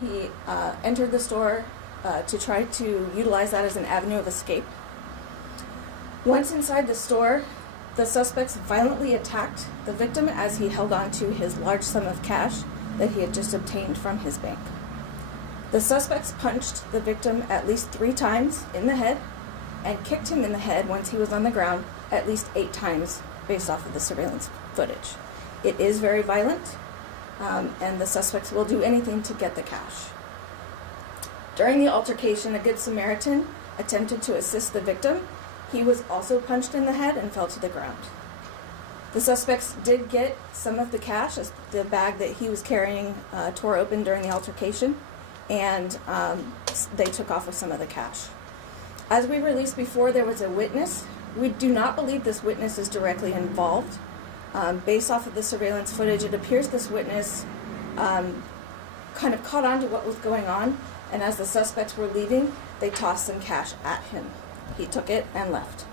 He entered the store to try to utilize that as an avenue of escape. Once inside the store, the suspects violently attacked the victim as he held on to his large sum of cash that he had just obtained from his bank. The suspects punched the victim at least 3 times in the head and kicked him in the head once he was on the ground at least 8 times based off of the surveillance footage. It is very violent, and the suspects will do anything to get the cash. During the altercation, a Good Samaritan attempted to assist the victim. He was also punched in the head and fell to the ground. The suspects did get some of the cash, as the bag that he was carrying tore open during the altercation, and they took off with some of the cash. As we released before, there was a witness. We do not believe this witness is directly involved. Based off of the surveillance footage, it appears this witness kind of caught on to what was going on, and as the suspects were leaving, they tossed some cash at him. He took it and left.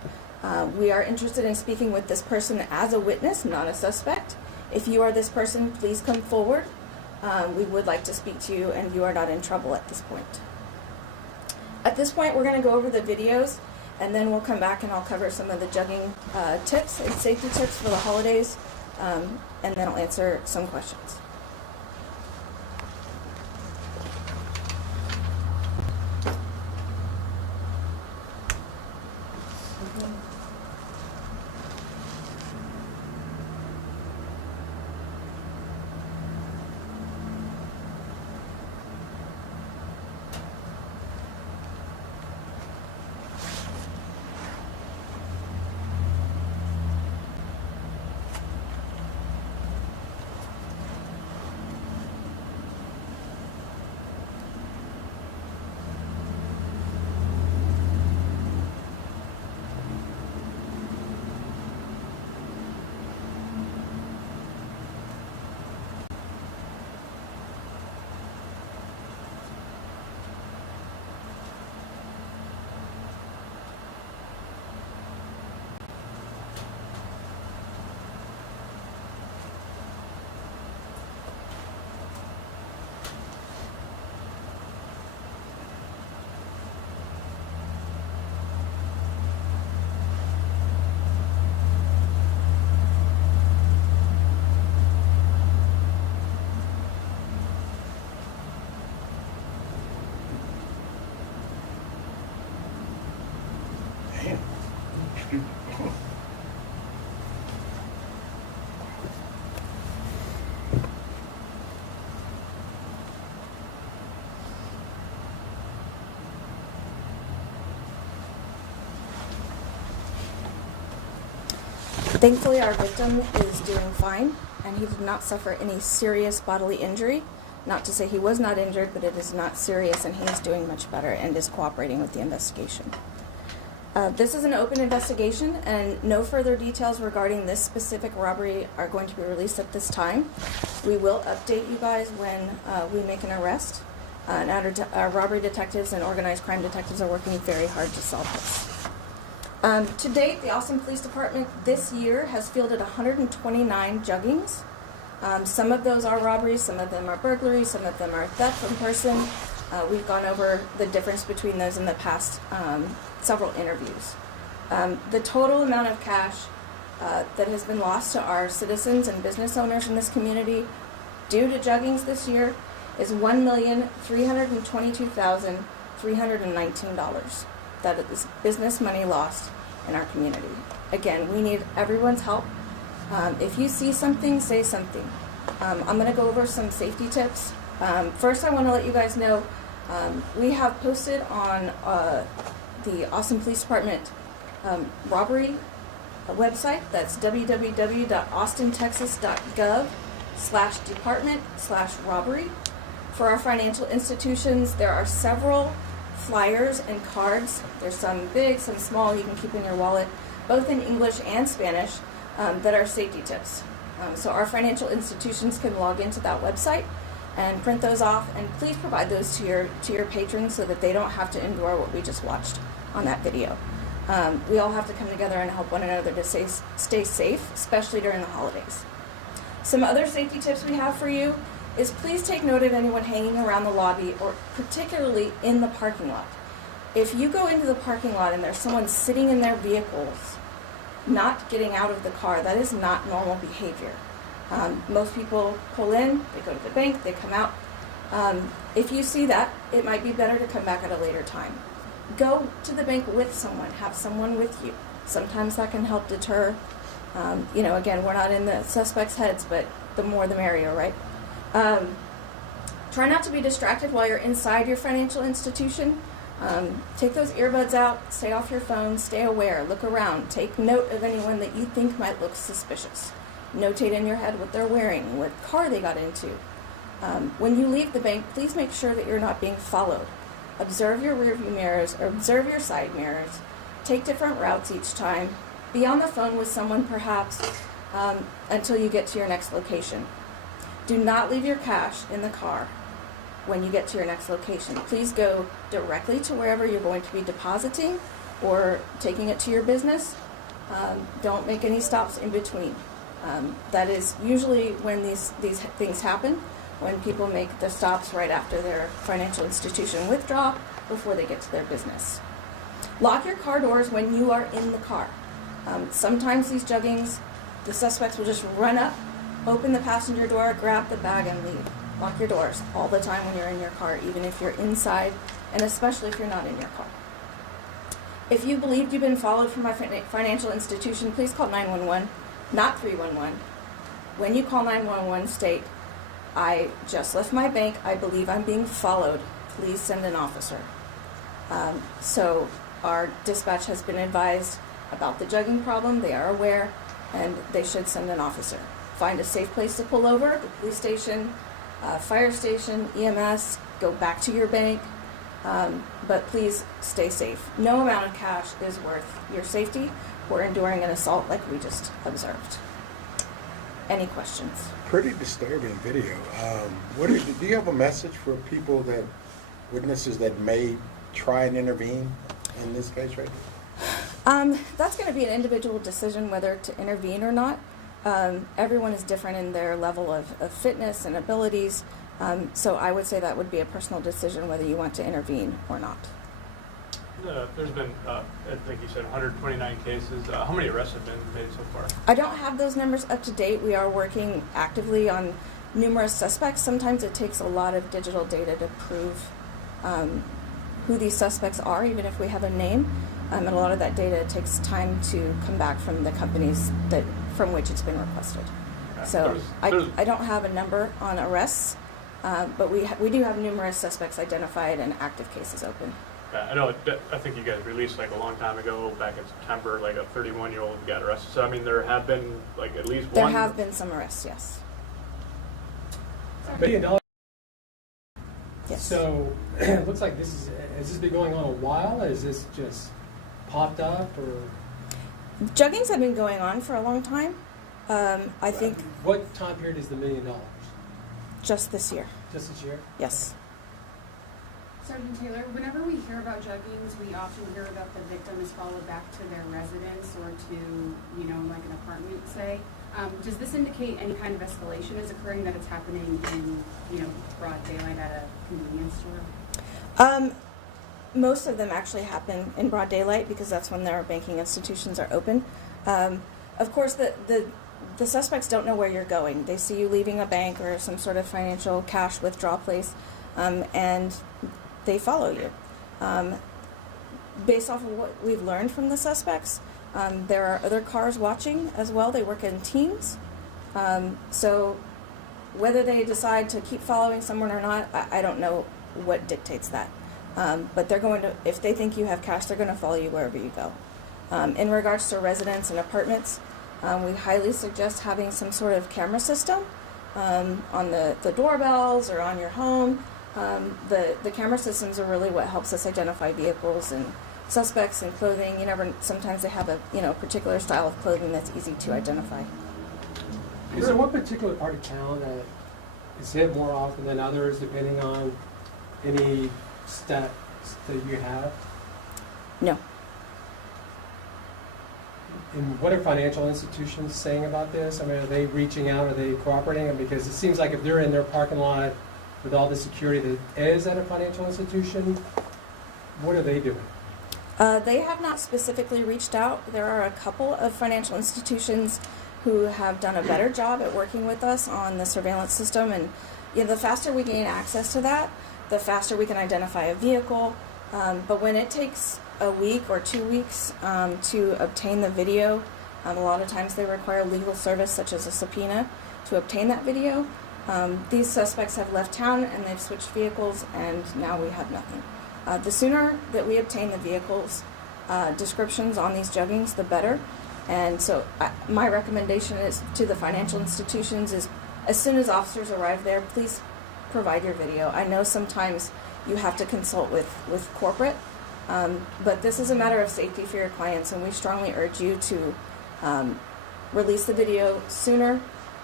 We are interested in speaking with this person as a witness, not a suspect. If you are this person, please come forward. We would like to speak to you, and you are not in trouble at this point. At this point, we're going to go over the videos, and then we'll come back and I'll cover some of the jugging tips and safety tips for the holidays, and then I'll answer some questions. Thankfully, our victim is doing fine, and he did not suffer any serious bodily injury. Not to say he was not injured, but it is not serious, and he is doing much better and is cooperating with the investigation. This is an open investigation, and no further details regarding this specific robbery are going to be released at this time. We will update you guys when we make an arrest. And our robbery detectives and organized crime detectives are working very hard to solve this. To date, the Austin Police Department this year has fielded 129 juggings. Some of those are robberies, some of them are burglaries, some of them are theft from person. We've gone over the difference between those in the past several interviews. The total amount of cash that has been lost to our citizens and business owners in this community due to juggings this year is $1,322,319. That is business money lost in our community. Again, we need everyone's help. If you see something, say something. I'm going to go over some safety tips. First, I want to let you guys know we have posted on the Austin Police Department robbery website. That's www.austintexas.gov/department/robbery. For our financial institutions, there are several flyers and cards. There's some big, some small, you can keep in your wallet, both in English and Spanish, that are safety tips. So our financial institutions can log into that website and print those off, and please provide those to your patrons so that they don't have to endure what we just watched on that video. We all have to come together and help one another to stay safe, especially during the holidays. Some other safety tips we have for you is please take note of anyone hanging around the lobby or particularly in the parking lot. If you go into the parking lot and there's someone sitting in their vehicles, not getting out of the car, that is not normal behavior. Most people pull in, they go to the bank, they come out. If you see that, it might be better to come back at a later time. Go to the bank with someone, have someone with you. Sometimes that can help deter. Again, we're not in the suspects' heads, but the more the merrier, right? Try not to be distracted while you're inside your financial institution. Take those earbuds out, stay off your phone, stay aware, look around, take note of anyone that you think might look suspicious. Notate in your head what they're wearing, what car they got into. When you leave the bank, please make sure that you're not being followed. Observe your rearview mirrors, or observe your side mirrors. Take different routes each time. Be on the phone with someone perhaps until you get to your next location. Do not leave your cash in the car when you get to your next location. Please go directly to wherever you're going to be depositing or taking it to your business. Don't make any stops in between. That is usually when these things happen, when people make the stops right after their financial institution withdraw before they get to their business. Lock your car doors when you are in the car. Sometimes these juggings, the suspects will just run up, open the passenger door, grab the bag, and leave. Lock your doors all the time when you're in your car, even if you're inside, and especially if you're not in your car. If you believed you've been followed from my financial institution, please call 911, not 311. When you call 911, state, I just left my bank, I believe I'm being followed. Please send an officer. So our dispatch has been advised about the jugging problem, they are aware, and they should send an officer. Find a safe place to pull over, the police station, fire station, EMS, go back to your bank, but please stay safe. No amount of cash is worth your safety. We're enduring an assault like we just observed. Any questions? Pretty disturbing video. Do you have a message for people witnesses that may try and intervene in this case right now? That's going to be an individual decision whether to intervene or not. Everyone is different in their level of fitness and abilities, so I would say that would be a personal decision whether you want to intervene or not. There's been, I think you said 129 cases. How many arrests have been made so far? I don't have those numbers up to date. We are working actively on numerous suspects. Sometimes it takes a lot of digital data to prove who these suspects are, even if we have a name. And a lot of that data takes time to come back from the companies from which it's been requested. Okay. So I don't have a number on arrests, but we do have numerous suspects identified and active cases open. I know. I think you guys released a long time ago, back in September, a 31-year-old got arrested. So I mean, there have been at least one. There have been some arrests, yes. $1 billion. Yes. So it looks like has this been going on a while? Is this just popped up or? Juggings have been going on for a long time. I think. What time period is the $1 million? Just this year. Just this year? Yes. Sergeant Taylor, whenever we hear about juggings, we often hear about the victim is followed back to their residence or to, an apartment, say. Does this indicate any kind of escalation is occurring, that it's happening in, broad daylight at a convenience store? Most of them actually happen in broad daylight because that's when their banking institutions are open. Of course, the suspects don't know where you're going. They see you leaving a bank or some sort of financial cash withdrawal place, and they follow you. Based off of what we've learned from the suspects, there are other cars watching as well. They work in teams. So whether they decide to keep following someone or not, I don't know what dictates that. But they're going to, if they think you have cash, they're going to follow you wherever you go. In regards to residents and apartments, we highly suggest having some sort of camera system on the doorbells or on your home. The camera systems are really what helps us identify vehicles and suspects and clothing. Sometimes they have a particular style of clothing that's easy to identify. Is there one particular part of town that is hit more often than others, depending on any stats that you have? No. And what are financial institutions saying about this? I mean, are they reaching out? Are they cooperating? Because it seems like if they're in their parking lot with all the security that is at a financial institution, what are they doing? They have not specifically reached out. There are a couple of financial institutions who have done a better job at working with us on the surveillance system, and the faster we gain access to that, the faster we can identify a vehicle. But when it takes a week or 2 weeks to obtain the video, a lot of times they require legal service such as a subpoena to obtain that video. These suspects have left town and they've switched vehicles, and now we have nothing. The sooner that we obtain the vehicles descriptions on these juggings, the better. And so my recommendation is to the financial institutions is, as soon as officers arrive there, please provide your video. I know sometimes you have to consult with corporate, but this is a matter of safety for your clients, and we strongly urge you to release the video sooner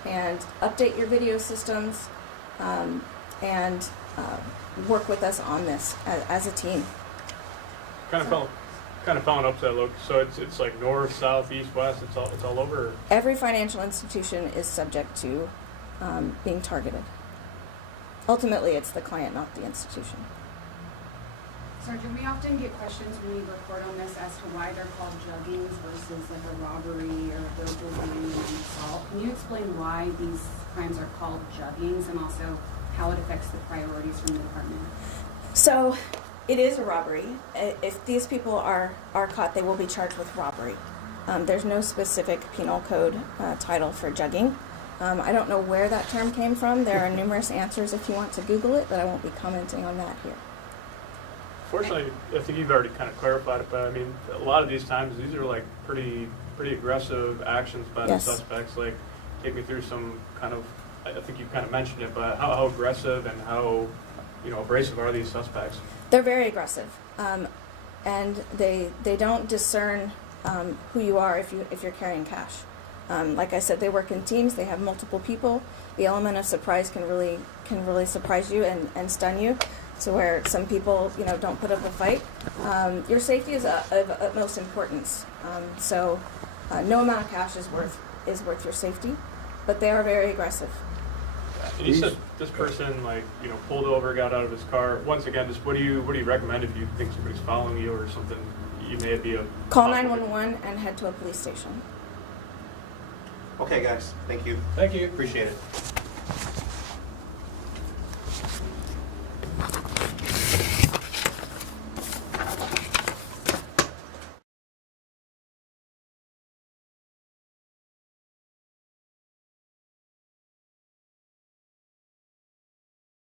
and update your video systems and work with us on this as a team. Kind of following up to that, look. So it's like north, south, east, west. It's all over. Every financial institution is subject to being targeted. Ultimately, it's the client, not the institution. Sergeant, we often get questions when we report on this as to why they're called juggings versus like a robbery or a burglary or an assault. Can you explain why these crimes are called juggings, and also how it affects the priorities from the department? So, it is a robbery. If these people are caught, they will be charged with robbery. There's no specific penal code title for jugging. I don't know where that term came from. There are numerous answers if you want to Google it, but I won't be commenting on that here. Fortunately, I think you've already kind of clarified it, but I mean, a lot of these times, these are like pretty aggressive actions by Yes. the suspects. Like, take me through some kind of, I think you kind of mentioned it, but how aggressive and how, abrasive are these suspects? They're very aggressive, and they don't discern who you are if you're carrying cash. Like I said, they work in teams. They have multiple people. The element of surprise can really surprise you and stun you, to where some people don't put up a fight. Your safety is of utmost importance. So no amount of cash is worth your safety, but they are very aggressive. And you said this person pulled over, got out of his car. Once again, just what do you recommend if you think somebody's following you or something? You may be a Call 911 and head to a police station. Okay, guys. Thank you. Thank you. Appreciate it.